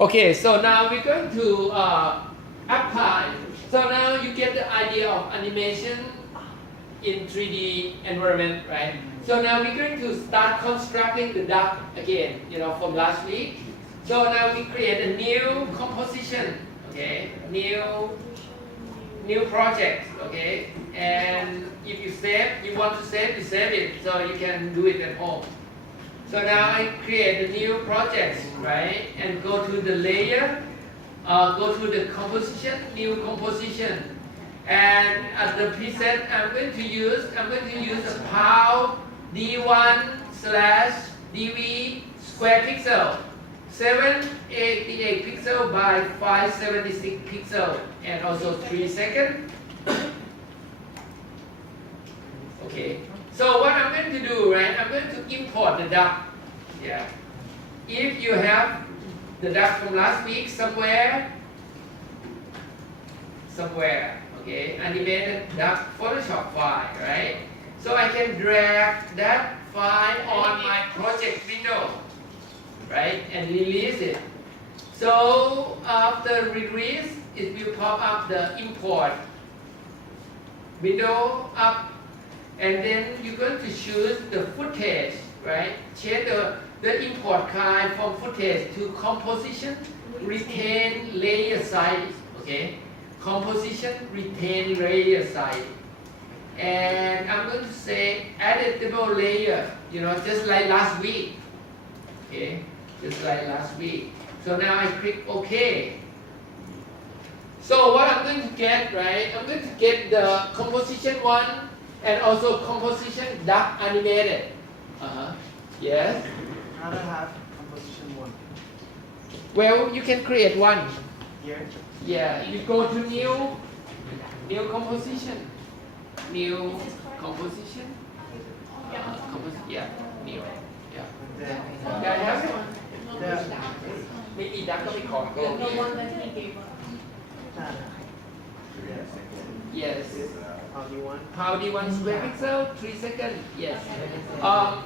Okay, so now we're going to apply. So now you get the idea of animation in 3D environment, right? So now we're going to start constructing the duck again, from last week. So now we create a new composition, okay? New project, okay? And if you want to save, you save it, so you can do it at home. So now I create a new project, right? And go to the layer, go to the composition, new composition. And as the preset, I'm going to use a PAL D1/DV square pixel, 788 pixel by 576 pixel, and also 3 seconds. Okay. So what I'm going to do, right? I'm going to import the duck. Yeah. If you have the duck from last week somewhere, okay, animated duck Photoshop file, right? So I can drag that file on my project window, right, and release it. So after release, it will pop up the import window up. And then you're going to choose the footage, right? Change the import kind from footage to composition, retain layer size, okay? Composition, retain layer size. And I'm going to say editable layer, just like last week, okay? Just like last week. So now I click OK. So what I'm going to get, right? I'm going to get the composition one, and also composition duck animated. Yes. How to have composition one? Well, you can create one. Here? Yeah. You go to new composition. New composition. Yeah. New. Yeah. Then, Yeah, I have it. the, ไม่มีดักก็มีของก็มี The one that he gave us. Yes. how do you want? How do you want square pixel? 3 seconds. Yes.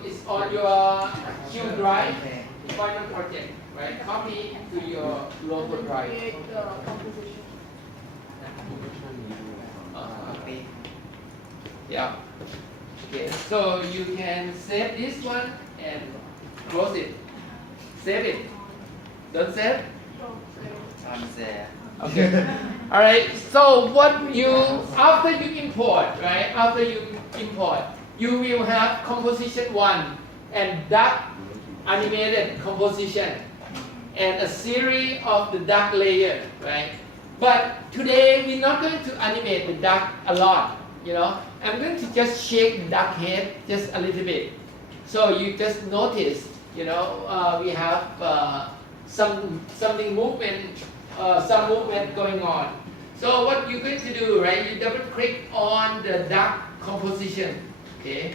It's on your Q drive, final project, right? Copy to your local drive. Create the composition. Yeah. Okay. So you can save this one and close it. Save it. Don't save. Okay. All right. So after you import, right? After you import, you will have composition one and duck animated composition and a series of the duck layer, right? But today we're not going to animate the duck a lot, I'm going to just shake the duck head just a little bit. So you just notice, we have something movement. Some movement going on. So what you're going to do, right? You double click on the duck composition. Okay.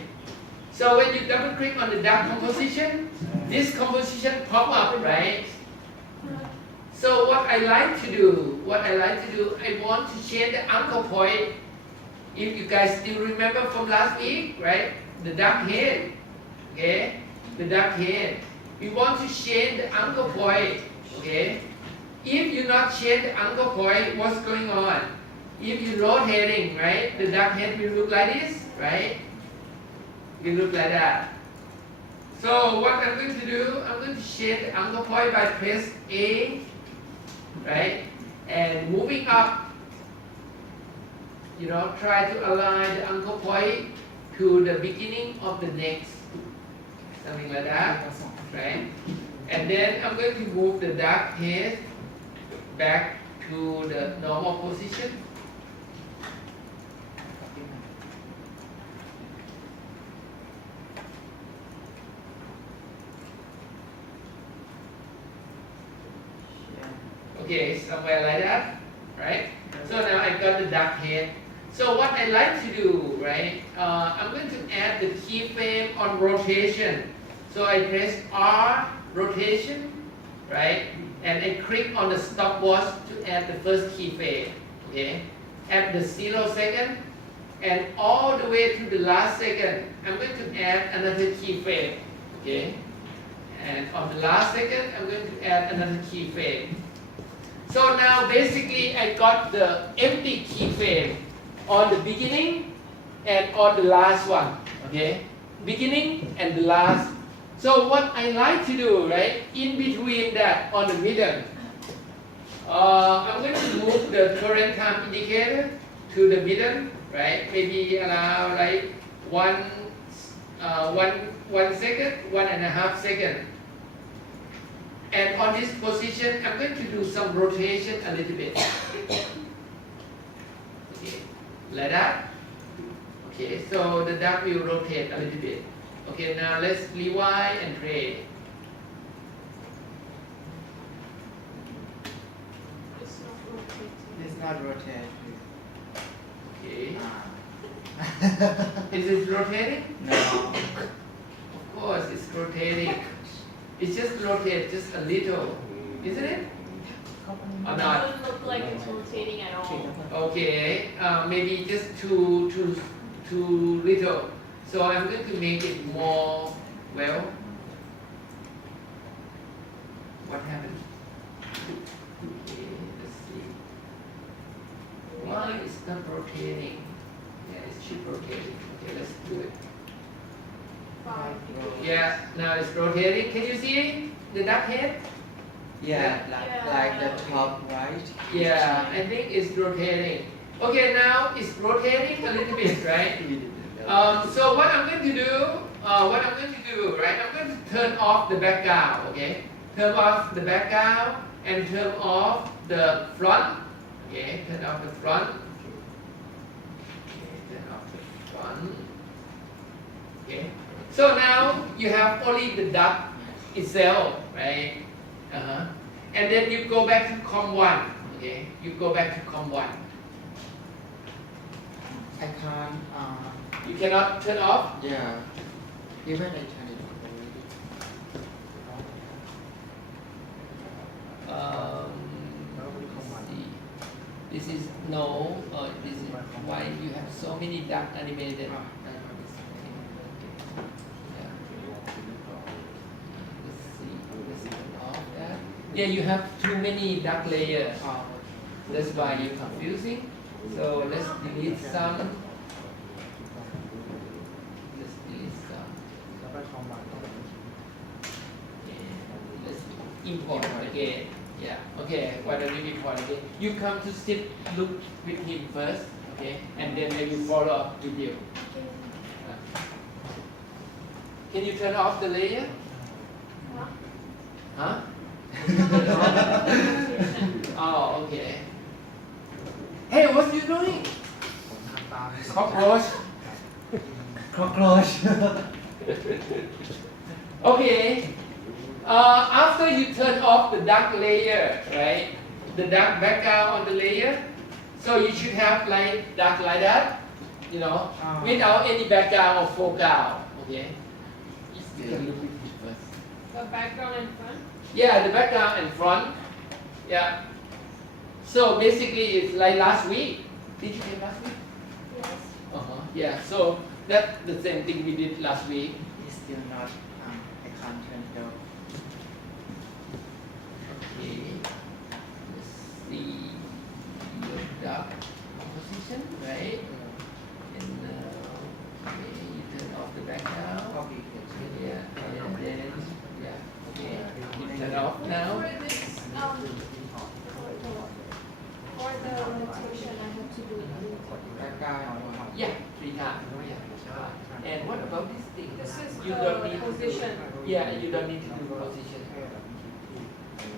So when you double click on the duck composition, this composition pop up, right? So what I like to do, I want to change the anchor point. If you guys still remember from last week, right? The duck head. Okay. The duck head. We want to change the anchor point. Okay. If you not change the anchor point, what's going on? If you rotating, right, the duck head will look like this, right? Will look like that. So what I'm going to do, I'm going to change the anchor point by press A, right, and moving up. Try to align the anchor point to the beginning of the next, something like that, right? And then I'm going to move the duck head back to the normal position. Okay, somewhere like that, right? So now I got the duck head. So what I like to do, right? I'm going to add the keyframe on rotation. So I press R, rotation, right? And I click on the stopwatch to add the first keyframe, okay? At the 0 second, and all the way to the last second, I'm going to add another keyframe, okay? And on the last second, I'm going to add another keyframe. So now basically I got the empty keyframe on the beginning and on the last one, okay? Beginning and the last. So what I like to do, right, in between that, on the middle, I'm going to move the current time indicator to the middle, right? Maybe allow like 1 second, 1.5 seconds. And on this position, I'm going to do some rotation a little bit. Okay, like that. Okay, so the duck will rotate a little bit. Okay, now let's rewind and play. It's not rotating. It's not rotating. Okay, Ah. is it rotating? No. Of course, it's rotating. It's just rotate just a little, isn't it? Or It not? doesn't look like it's rotating at all. Okay, maybe just too little. So I'm going to make it more, well, what happened? Okay, let's see. Why it's not rotating? Yeah, it should rotating. Okay, let's do it. 5. Yeah, now it's rotating. Can you see the duck head? Yeah, Yeah. like the top right. Yeah, I think it's rotating. Okay, now it's rotating a little bit, right? So what I'm going to do, right? I'm going to turn off the background, okay? Turn off the background and turn off the front. Okay, turn off the front. Okay, turn off the front. Okay. So now you have only the duck itself, right? And then you go back to COM1. Okay, you go back to COM1. I can't. You cannot turn off. Yeah. Even I turn it Let's see. This is no. This is why you have so many duck animated. already. Yeah. Let's turn off that. Yeah, you have too many duck layers. That's why you're confusing. So let's delete some. Let's delete some. And let's import again. Yeah. Okay. Why don't you import again? You come to sit, look with him first. Okay. And then maybe follow up with you. Can you turn off the layer? Huh? Oh, okay. Hey, what you doing? Cockroach. Cockroach. Okay. After you turn off the dark layer, right? The dark background on the layer, so you should have like dark like that, you know, without any background or foreground. Okay. You can look at it first. The background in front. Yeah, the background and front. Yeah. So basically, it's like last week. Did you get last week? Yes. Yeah. So that's the same thing we did last week. It's still not. I can't turn it off. Okay. Let's see your dark composition, right? And okay, you turn off the background. Copy it. Yeah. And then yeah. Okay. You turn off now. For this, for the rotation, I have to do it. Background. Yeah. 3 times. Yeah. And what about this thing? This is You don't the need to do- position. Yeah, you don't need to do position.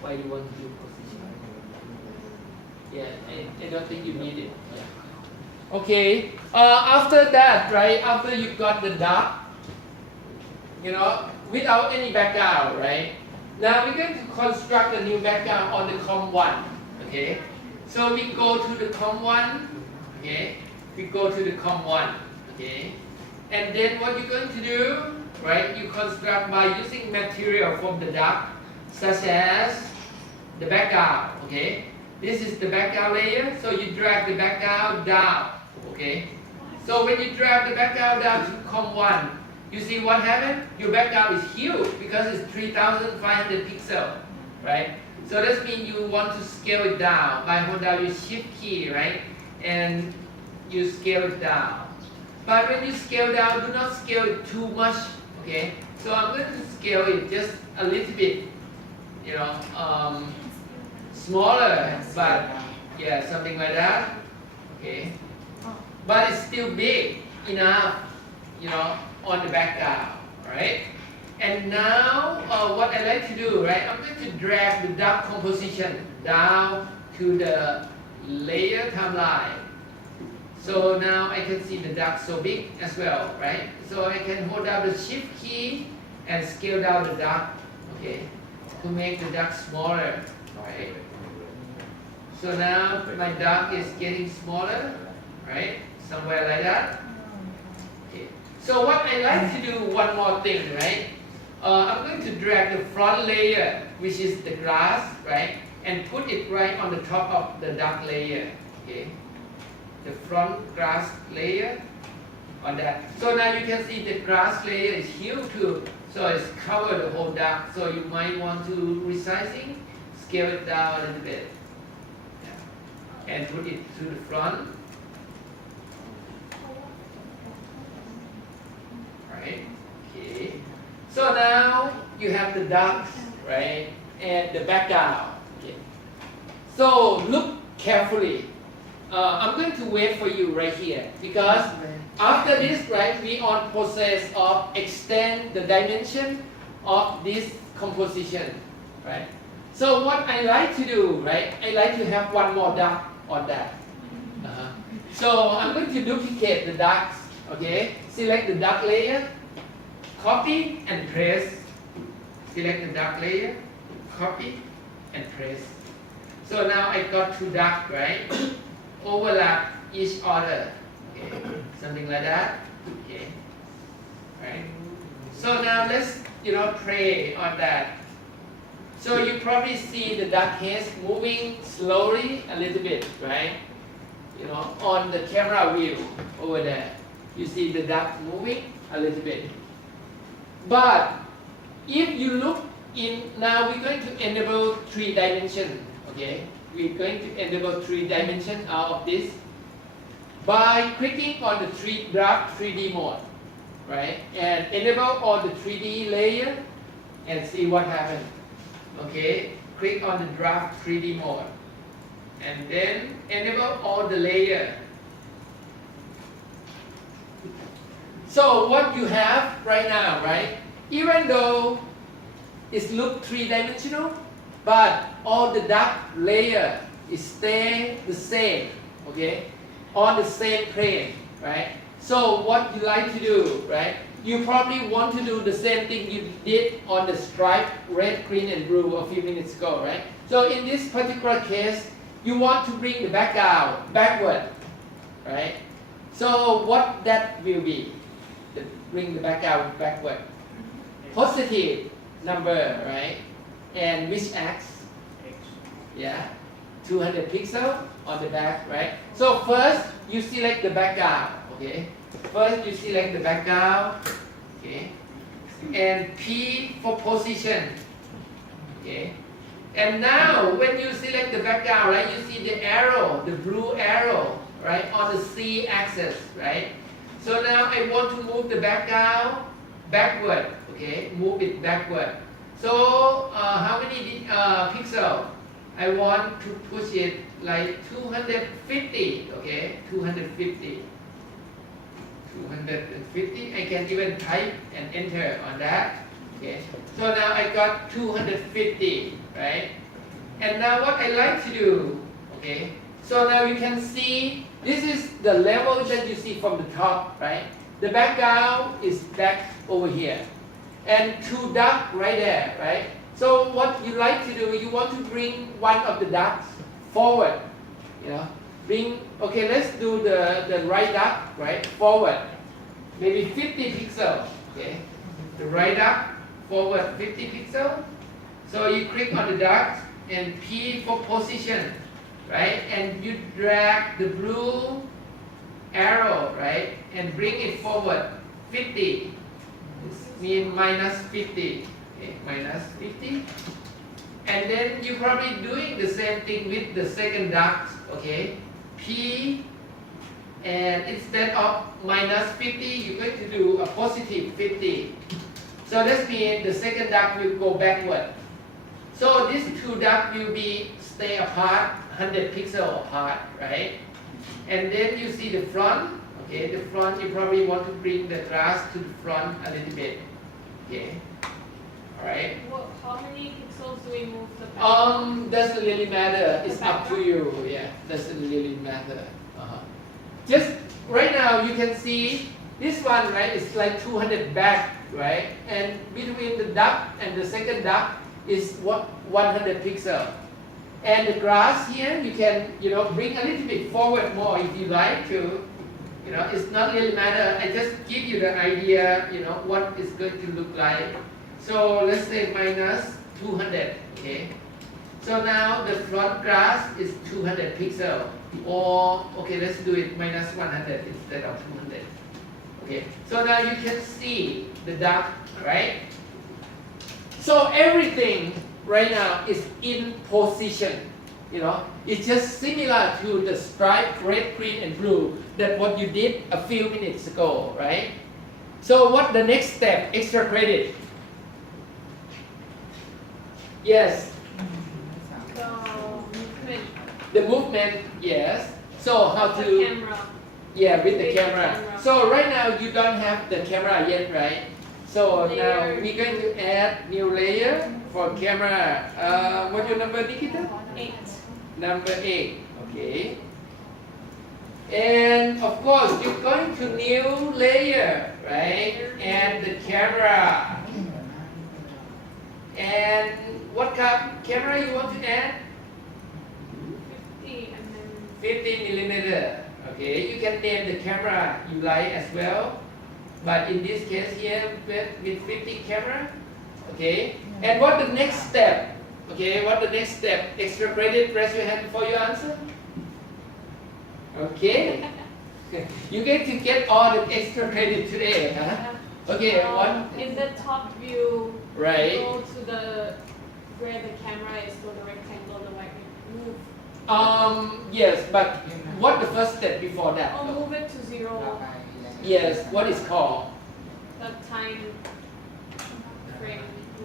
Why you want to do position? Yeah, I don't think you need it. Yeah. Okay. After that, right? After you got the dark, you know, without any background, right? Now we're going to construct a new background on the COM1. Okay. So we go to the COM1. Okay. We go to the COM1. Okay. And then what you're going to do, right? You construct by using material from the duck, such as the background. Okay. This is the background layer. So you drag the background down. Okay. So when you drag the background down to COM1, you see what happened? Your background is huge because it's 3,500 pixels, right? So that means you want to scale it down by hold down your shift key, right? And you scale it down. But when you scale down, do not scale it too much, okay? So I'm going to scale it just a little bit, you know, smaller, but yeah, something like that, okay? But it's still big enough, you know, on the background, right? And now what I like to do, right? I'm going to drag the dark composition down to the layer timeline. So now I can see the dark so big as well, right? So I can hold down the shift key and scale down the dark, okay, to make the dark smaller, right? So now my dark is getting smaller, right? Somewhere like that. Okay. So what I like to do, one more thing, right? I'm going to drag the front layer, which is the glass, right? And put it right on the top of the dark layer, okay? The front glass layer on that. So now you can see the glass layer is huge too. So it's covered the whole dark. So you might want to resizing, scale it down a little bit. Yeah. And put it to the front. Right? Okay. So now you have the darks, right? And the background. Okay. So look carefully. I'm going to wait for you right here because after this, right, we on process of extend the dimension of this composition, right? So what I like to do, right, I like to have one more dark on that. So I'm going to duplicate the darks, okay? Select the dark layer, copy and press. Select the dark layer, copy and press. So now I got two dark, right? Overlap each other, okay? Something like that, okay? Right? So now let's, you know, play on that. So you probably see the dark haze moving slowly a little bit, right? You know, on the camera view over there, you see the dark moving a little bit. But if you look in, now we're going to enable 3 dimension, okay? We're going to enable 3 dimension out of this by clicking on the draft 3D mode, right? And enable all the 3D layer and see what happens. Okay, click on the draft 3D mode and then enable all the layer. So what you have right now, right? Even though it looks 3-dimensional, but all the dark layer is stay the same, okay, on the same plane, right? So what you like to do, right? You probably want to do the same thing you did on the stripe red, green, and blue a few minutes ago, right? So in this particular case, you want to bring the background backward, right? So what that will be? Bring the background backward. Positive number, right? And which axis? Yeah, 200 pixels on the back, right? So first you select the background, okay? First you select the background, okay? And P for position, okay? And now when you select the background, right, you see the arrow, the blue arrow, right, on the C axis, right? So now I want to move the background backward, okay? Move it backward. So how many pixels? I want to push it like 250, okay? 250. 250. I can even type and enter on that. Okay. So now I got 250, right? And now what I like to do, okay? So now you can see this is the level that you see from the top, right? The background is back over here, and 2 dark right there, right? So what you like to do, you want to bring one of the darks forward, you know? Bring, okay, let's do the right dark, right, forward, maybe 50 pixels, okay? The right dark forward 50 pixels. So you click on the dark and P for position, right? And you drag the blue arrow, right? And bring it forward 50, mean minus 50. Okay, minus 50. And then you're probably doing the same thing with the second duct. Okay, P, and instead of minus 50, you're going to do a positive 50. So that means the second duct will go backward. So these two ducts will be stay apart, 100 pixels apart, right? And then you see the front. Okay, the front, you probably want to bring the glass to the front a little bit. Okay, all right. How many pixels do we move the background? Doesn't really matter. It's up to you. Yeah, doesn't really matter. Just right now, you can see this one, right? It's like 200 back, right? And between the duct and the second duct is what 100 pixel. And the grass here, you can bring a little bit forward more if you like to. It's not really matter. I just give you the idea, what it's going to look like. So let's say minus 200, okay? So now the front grass is 200 pixel. Or, okay, let's do it minus 100 instead of 200. Okay, so now you can see the duct, right? So everything right now is in position. It's just similar to the stripe red, green, and blue that what you did a few minutes ago, right? So what the next step? Extra credit. Yes. The movement. The movement, yes. So how The to? camera. Yeah, with the With the camera. camera. So right now you don't have the camera yet, right? So now Layer. we're going to add new layer for camera. What's your number, Nikita? 8. Number 8, okay. And of course, you're going to new layer, right? And the camera. And what kind of camera you want to add? 50 and then 50 millimeter. Okay, you can name the camera you like as well. But in this case here, with 50 camera. Okay. And what the next step? Okay, what the next step? Extra credit, raise your hand for your answer. Okay. You get to get all the extra credit today, huh? Okay, one. in the top view, Right. go to the where the camera is, so the rectangle, the white move. Yes, but what the first step before that? Oh, move it to 0. Yes, what is called? The time frame.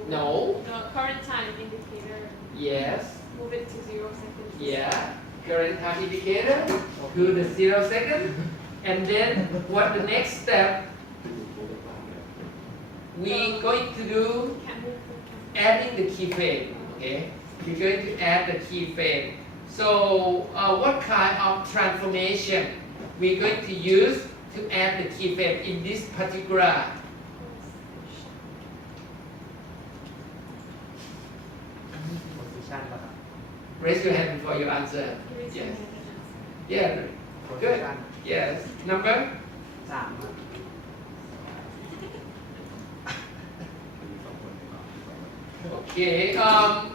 No. The current time indicator. Yes. Move it to 0 seconds. Yeah. Current time indicator to the 0 second. And then what the next step? We going to do Can't move the camera. adding the keyframe. Okay. We're going to add the keyframe. So what kind of transformation we're going to use to add the keyframe in this particular? Raise your hand before you answer. Yes. Yeah. Good. Yes. Number? 3 Okay.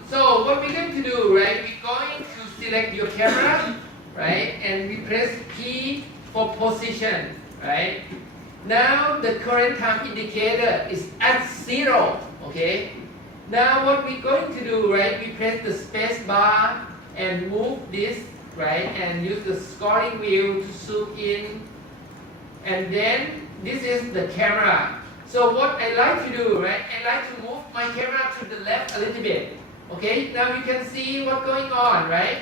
So what we're going to do, right? We're going to select your camera, right? And we press P for position, right? Now the current time indicator is at 0. Okay. Now what we're going to do, right? We press the space bar and move this, right? And use the scoring wheel to zoom in. And then this is the camera. So what I like to do, right? I like to move my camera to the left a little bit. Okay, now you can see what's going on, right?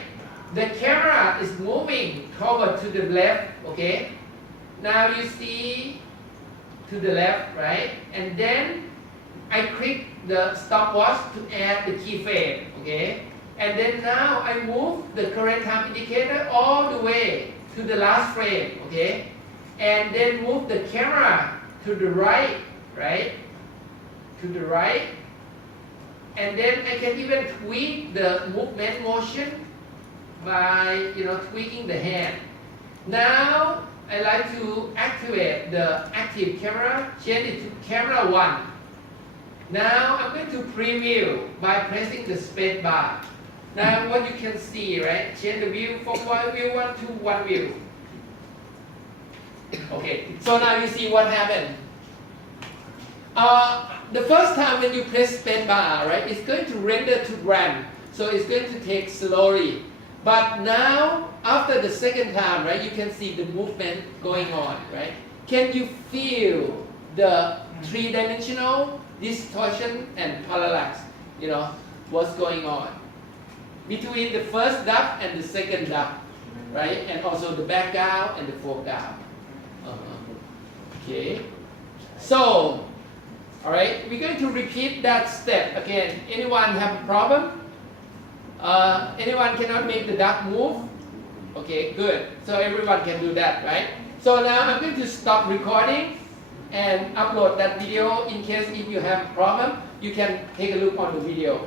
The camera is moving toward to the left, okay? Now you see to the left, right? And then I click the stopwatch to add the keyframe, okay? And then now I move the current time indicator all the way to the last frame, okay? And then move the camera to the right, right? To the right. And then I can even tweak the movement motion by, tweaking the hand. Now I like to activate the active camera, change it to camera 1. Now I'm going to preview by pressing the space bar. Now what you can see, right? Change the view from one view 1 to 1 view. Okay, so now you see what happened. The first time when you press spacebar, right, it's going to render to RAM, so it's going to take slowly. But now, after the second time, right, you can see the movement going on, right? Can you feel the three-dimensional distortion and parallax? You know, what's going on between the first dub and the second dub, right? And also the background and the foreground. Okay. So, all right, we're going to repeat that step again. Anyone have a problem? Anyone cannot make the duck move? Okay, good. So everyone can do that, right? So now I'm going to stop recording and upload that video. In case if you have a problem, you can take a look on the video.